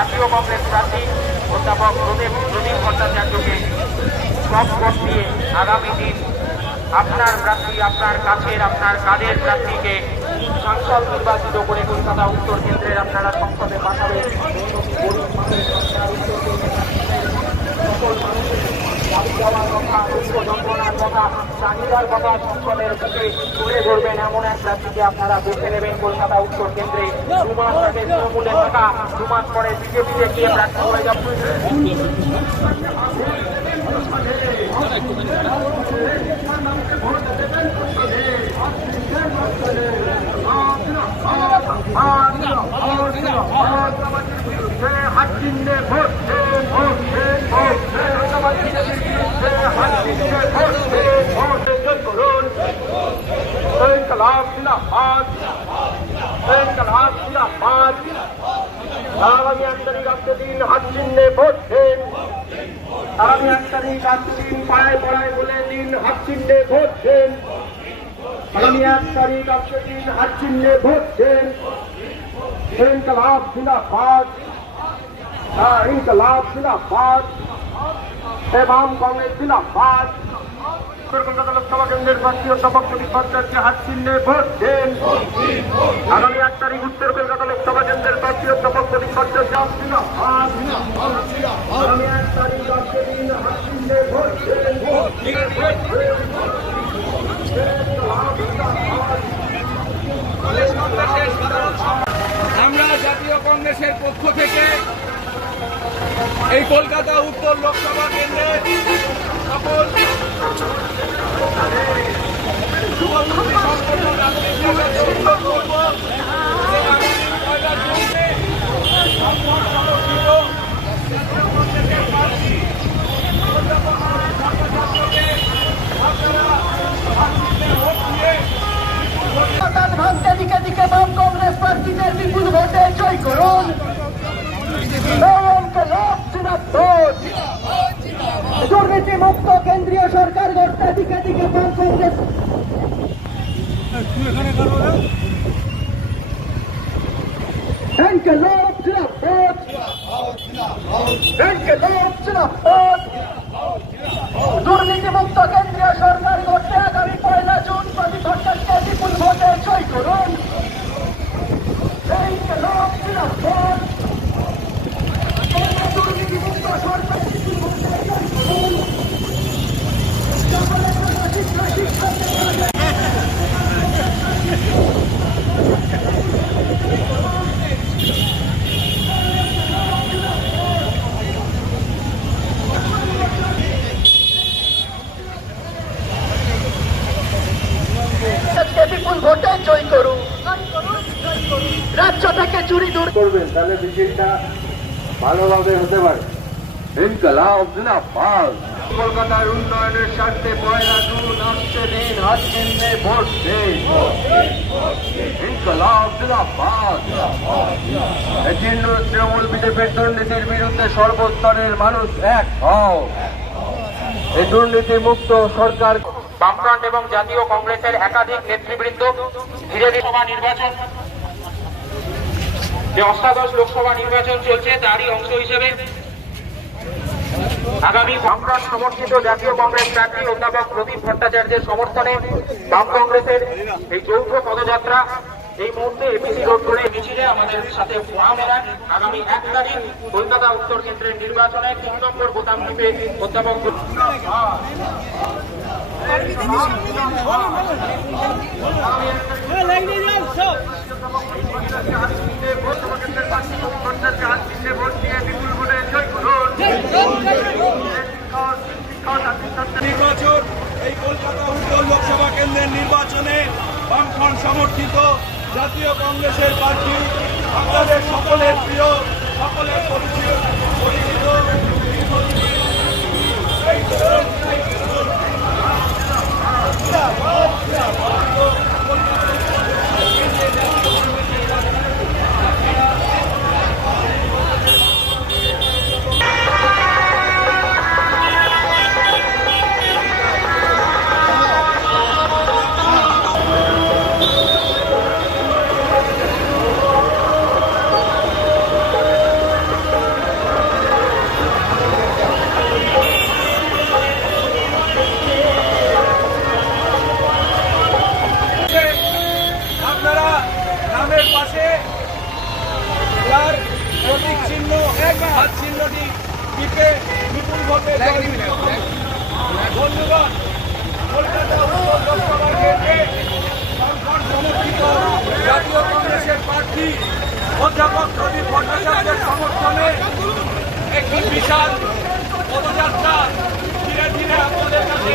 জাতীয় কংগ্রেস প্রার্থী অধ্যাপক প্রদীপ ভট্টাচার্যকে সব ভোট দিয়ে আগামী দিন আপনার প্রার্থী, আপনার কাছের, আপনার কাজের প্রার্থীকে সাংসদ নির্বাচিত করে কলকাতা উত্তর কেন্দ্রের আপনারা সংসদে পাঠাবেন। চাহিদার কথা সংসদের বুকে তুলে ধরবেন এমন এক প্রার্থীকে আপনারা বেছে নেবেন কলকাতা উত্তর কেন্দ্রে। 2 মাস আগে তৃণমূলে থাকা, 2 মাস পরে বিজেপিতে গিয়ে প্রার্থী হয়ে যাবে। আগামী 1 তারিখ আজকে দিন হাত চিহ্নে ভোট দেন। আগামী 1 তারিখ আজকে দিন পায়ে পড়ায় বলে দিন হাত চিহ্নে ভোট দেন। আগামী 1 তারিখ আজকে দিন হাত চিহ্নে ভোট দেন। ইনকলাব জিন্দাবাদ, ইনকলাব জিন্দাবাদ, বাম কংগ্রেস জিন্দাবাদ। কলকাতা লোকসভা কেন্দ্রের প্রার্থী অধ্যাপক প্রদীপ ভট্টাচার্যকে হাত চিহ্নে ভোট দেন। আগামী 1 তারিখ উত্তর কলকাতা লোকসভা কেন্দ্রের প্রার্থী অধ্যাপক প্রদীপ ভট্টাচার্য জিন্দাবাদ। আগামী 1 তারিখ আজকে দিন হাত চিহ্নে ভোট দেন। আমরা জাতীয় কংগ্রেসের পক্ষ থেকে এই কলকাতা উত্তর লোকসভা কেন্দ্রের সকল ভাঙতে দিকে দিকে বাম কংগ্রেস প্রার্থীদের বিপুল ভোটে জয় করুন। দুর্নীতি মুক্ত কেন্দ্রীয় সরকার গড়তে দিকে দিকে বাম কংগ্রেস দুর্নীতি মুক্ত কেন্দ্রীয় সরকার গড়তে আগামী 1 জুন প্রদীপ ভট্টাচার্যকে বিপুল ভোটে জয় করুন। দুর্নীতি মুক্ত সরকার বিপুল ভোটে জয় করুন। রাজ্য থেকে চুরি দূর করবেন, তাহলে বিষয়টা ভালোভাবে হতে পারে। ইনকলাব জিন্দাবাদ। কলকাতার উন্নয়নের স্বার্থে 1 জুন আসছে দিন হাত চিহ্নে ভোট দেন। ইনকলাব জিন্দাবাদ। তৃণমূল বিজেপির দুর্নীতির বিরুদ্ধে সর্বস্তরের মানুষ এক হও। এই দুর্নীতি মুক্ত সরকার। বামফ্রন্ট এবং জাতীয় কংগ্রেসের একাধিক নেতৃবৃন্দ ধীরে ধীরে সভা নির্বাচন, যে অষ্টাদশ লোকসভা নির্বাচন চলছে তারই অংশ হিসেবে আগামী বামফ্রন্ট সমর্থিত জাতীয় কংগ্রেস প্রার্থী অধ্যাপক প্রদীপ ভট্টাচার্যের সমর্থনে বাম কংগ্রেসের এই যৌথ পদযাত্রা এই মুহূর্তে এপিসি রোড ধরে মিছিলে আমাদের সাথে আগামী 1 তারিখ কলকাতা উত্তর কেন্দ্রের নির্বাচনে 3 নম্বর বোতাম টিপে অধ্যাপক নির্বাচন এই কলকাতা উত্তর লোকসভা কেন্দ্রের নির্বাচনে বামফ্রন্ট সমর্থিত জাতীয় কংগ্রেসের প্রার্থী আপনাদের সকলের প্রিয়, সকলের প্রার্থীকে বিপুল ভোটে জয়যুক্ত করুন। বন্ধুগণ, কলকাতা উত্তর লোকসভা কেন্দ্রে বামফ্রন্ট সমর্থিত জাতীয় কংগ্রেসের প্রার্থী অধ্যাপক প্রদীপ ভট্টাচার্যের সমর্থনে একটি বিশাল পদযাত্রা ধীরে ধীরে আপনাদের কাছে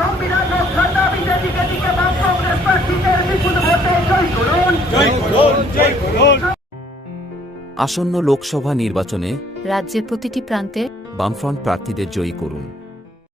সংবিধান রক্ষার দাবিতে দিকে দিকে বাম কংগ্রেস প্রার্থীদের বিপুল ভোটে জয় করুন। জয় করুন, জয় করুন। আসন্ন লোকসভা নির্বাচনে রাজ্যের প্রতিটি প্রান্তে বামফ্রন্ট প্রার্থীদের জয়ী করুন।